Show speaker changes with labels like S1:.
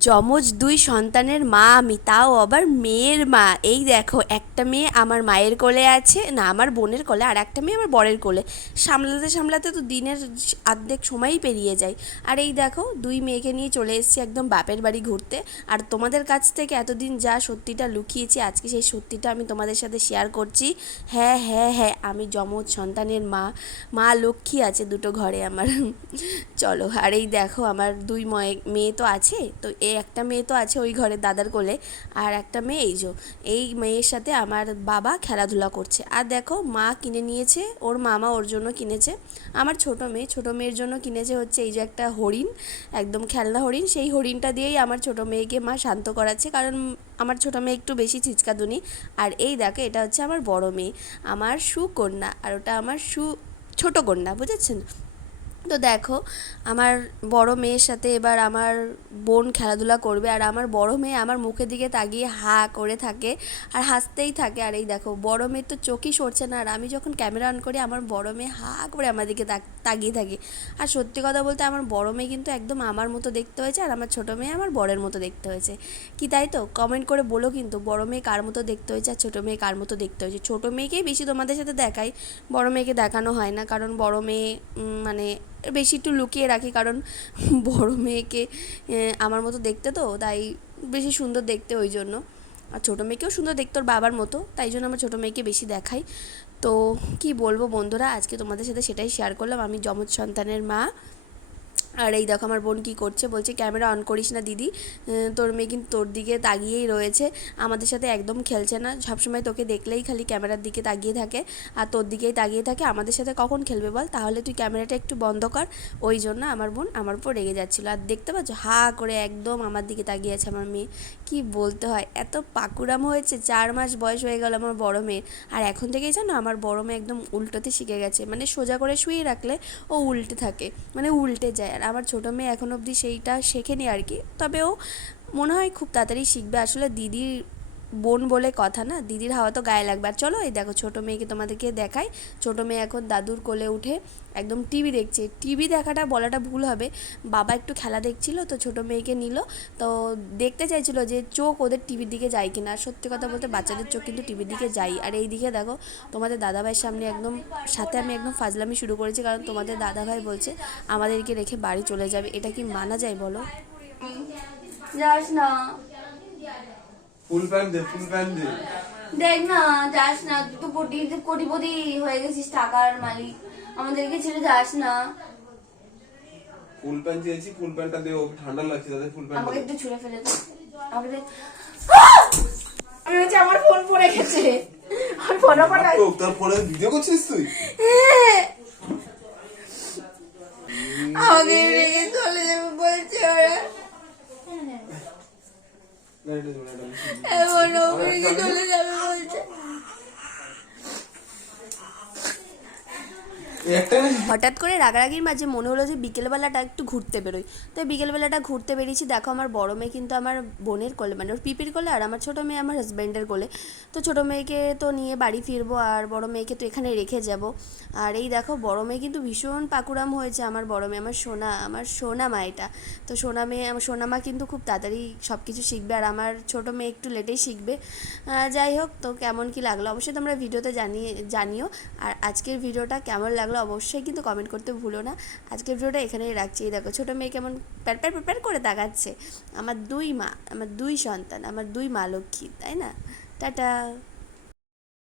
S1: যমজ দুই সন্তানের মা আমি, তাও আবার মেয়ের মা। এই দেখো, একটা মেয়ে আমার মায়ের কোলে আছে, না, আমার বোনের কোলে, আর একটা মেয়ে আমার বরের কোলে। সামলাতে সামলাতে তো দিনের অর্ধেক সময়ই পেরিয়ে যায়। আর এই দেখো, দুই মেয়েকে নিয়ে চলে এসেছি একদম বাপের বাড়ি ঘুরতে। আর তোমাদের কাছ থেকে এতদিন যা সত্যিটা লুকিয়েছি, আজকে সেই সত্যিটা আমি তোমাদের সাথে শেয়ার করছি। হ্যাঁ হ্যাঁ হ্যাঁ আমি যমজ সন্তানের মা। মা লক্ষ্মী আছে দুটো ঘরে আমার। চলো, আর এই দেখো, আমার দুই মেয়ে তো আছে, তো এই একটা মেয়ে তো আছে ওই ঘরে দাদার কোলে, আর একটা মেয়ে এই যো, এই মেয়ের সাথে আমার বাবা খেলাধুলা করছে। আর দেখো, মা কিনে নিয়েছে, ওর মামা ওর জন্য কিনেছে। আমার ছোট মেয়ে, ছোট মেয়ের জন্য কিনেছে হচ্ছে এই যে একটা হরিণ, একদম খেলনা হরিণ। সেই হরিণটা দিয়েই আমার ছোট মেয়েকে মা শান্ত করাচ্ছে, কারণ আমার ছোট মেয়ে একটু বেশি ছিচকাদুনি। আর এই দেখো, এটা হচ্ছে আমার বড় মেয়ে, আমার সুকন্যা, আর ওটা আমার সু, ছোট কন্যা, বুঝেছেন? তো দেখো, আমার বড় মেয়ের সাথে এবার আমার বোন খেলাধুলা করবে আর আমার বড় মেয়ে আমার মুখের দিকে তাকিয়ে হা করে থাকে আর হাসতেই থাকে। আর এই দেখো, বড় মেয়ের তো চোখই সরছে না আর আমি যখন ক্যামেরা অন করি আমার বড় মেয়ে হা করে আমার দিকে তাক- তাকিয়ে থাকে। আর সত্যি কথা বলতে আমার বড় মেয়ে কিন্তু একদম আমার মতো দেখতে হয়েছে আর আমার ছোটো মেয়ে আমার বড়ের মতো দেখতে হয়েছে। কি তাই তো? কমেন্ট করে বলো কিন্তু বড় মেয়ে কার মতো দেখতে হয়েছে আর ছোটো মেয়ে কার মতো দেখতে হয়েছে? ছোটো মেয়েকেই বেশি তোমাদের সাথে দেখাই, বড় মেয়েকে দেখানো হয় না। কারণ বড় মেয়ে মানে বেশি একটু লুকিয়ে রাখি, কারণ বড় মেয়েকে আমার মতো দেখতে তো, তাই বেশি সুন্দর দেখতে ওই জন্য। আর ছোটো মেয়েকেও সুন্দর দেখতে ওর বাবার মতো, তাই জন্য আমার ছোটো মেয়েকে বেশি দেখাই। তো কি বলব বন্ধুরা, আজকে তোমাদের সাথে সেটাই শেয়ার করলাম। আমি যমজ সন্তানের মা। আর এই দেখো আমার বোন কি করছে, বলছে ক্যামেরা অন করিস না দিদি। তোর মেয়ে কিন্তু তোর দিকে তাকিয়েই রয়েছে, আমাদের সাথে একদম খেলছে না। সবসময় তোকে দেখলেই খালি ক্যামেরার দিকে তাকিয়ে থাকে, আর তোর দিকেই তাকিয়ে থাকে। আমাদের সাথে কখন খেলবে বল? তাহলে তুই ক্যামেরাটা একটু বন্ধ কর। ওই জন্য আমার বোন আমার উপর রেগে যাচ্ছিল। আর দেখতে পাচ্ছ, হা করে একদম আমার দিকে তাকিয়ে আছে আমার মেয়ে। কি বলতে হয়? এত পাকুরাম হয়েছে, চার মাস বয়স হয়ে গেল আমার বড় মেয়ের। আর এখন থেকেই জানো, আমার বড় মেয়ে একদম উল্টোতে শিখে গেছে। মানে সোজা করে শুয়ে রাখলে ও উল্টে থাকে মানে উল্টে যায়। আর আমার ছোটো মেয়ে এখন অবধি সেইটা শেখেনি আর কি। তবে ও মনে হয় খুব তাড়াতাড়ি শিখবে। আসলে দিদির বোন বলে কথা না? দিদির হাওয়া তো গায়ে লাগবে। আর চলো এই দেখো, ছোটো মেয়েকে তোমাদেরকে দেখাই। ছোটো মেয়ে এখন দাদুর কোলে উঠে একদম টিভি দেখছে। টিভি দেখাটা বলাটা ভুল হবে। বাবা একটু খেলা দেখছিল, তো ছোটো মেয়েকে নিল। তো দেখতে চাইছিল যে চোখ ওদের টিভির দিকে যায় কিনা। আর সত্যি কথা বলতে বাচ্চাদের চোখ কিন্তু টিভির দিকে যায়। আর এই দিকে দেখো, তোমাদের দাদাভাইয়ের সামনে একদম, সাথে আমি একদম ফাজলামি শুরু করেছি। কারণ তোমাদের দাদাভাই বলছে, আমাদেরকে রেখে বাড়ি চলে যাবে। এটা কি মানা যায় বলো?
S2: যাস না।
S3: ফুল প্যান্ট দে ফুল প্যান্ট দে
S2: দেখ না যাস না তুই তো কোটি কোটিপতি হয়ে গেছিস টাকার মালিক। আমাদেরকে ছেড়ে যাস না।
S3: ফুল প্যান্ট চেয়েছি ফুল প্যান্টটা দে ওকে ঠান্ডা লাগছে তাদের ফুল প্যান্ট
S2: আমাকে একটু ছুঁড়ে ফেলে দে। আমাকে আমি হচ্ছে আমার ফোন পড়ে গেছে। আমার ফোন পাঠাই
S3: তো তার ফোনে ভিডিও করছিস তুই?
S2: আমাকে রেখে চলে যাবে বলছে ওরা
S3: না, এটা দেবো না, এটা দেবো না।
S2: এমন রেখে চলে যাবে বলছে
S3: এই একটা না
S1: হঠাৎ করে রাগারাগির মাঝে মনে হলো যে বিকেলবেলাটা একটু ঘুরতে বেরোই। তো বিকেলবেলাটা ঘুরতে বেরিয়েছি, দেখো আমার বড় মেয়ে কিন্তু আমার বোনের কোলে মানে ওর পিপির কোলে আর আমার ছোটো মেয়ে আমার হাজব্যান্ডের কোলে। তো ছোটো মেয়েকে তো নিয়ে বাড়ি ফিরবো আর বড় মেয়েকে তো এখানে রেখে যাব। আর এই দেখো বড় মেয়ে কিন্তু ভীষণ পাকুরাম হয়েছে আমার বড় মেয়ে, আমার সোনা আমার সোনা মা এটা। তো সোনা মেয়ে, আমার সোনা মা কিন্তু খুব তাড়াতাড়ি সব কিছু শিখবে আর আমার ছোটো মেয়ে একটু লেটেই শিখবে। যাই হোক, তো কেমন কি লাগল অবশ্যই তোমরা ভিডিওতে জানিয়ে, জানিও। আর আজকের ভিডিওটা কেমন লাগল অবশ্যই কিন্তু কমেন্ট করতে ভুলো না। আজকের ভিডিওটা এখানেই রাখছি। দেখো, ছোটো মেয়ে কেমন প্যার প্যার প্যার করে তাকাচ্ছে। আমার দুই মা, আমার দুই সন্তান, আমার দুই মা লক্ষ্মী, তাই না? টাটা।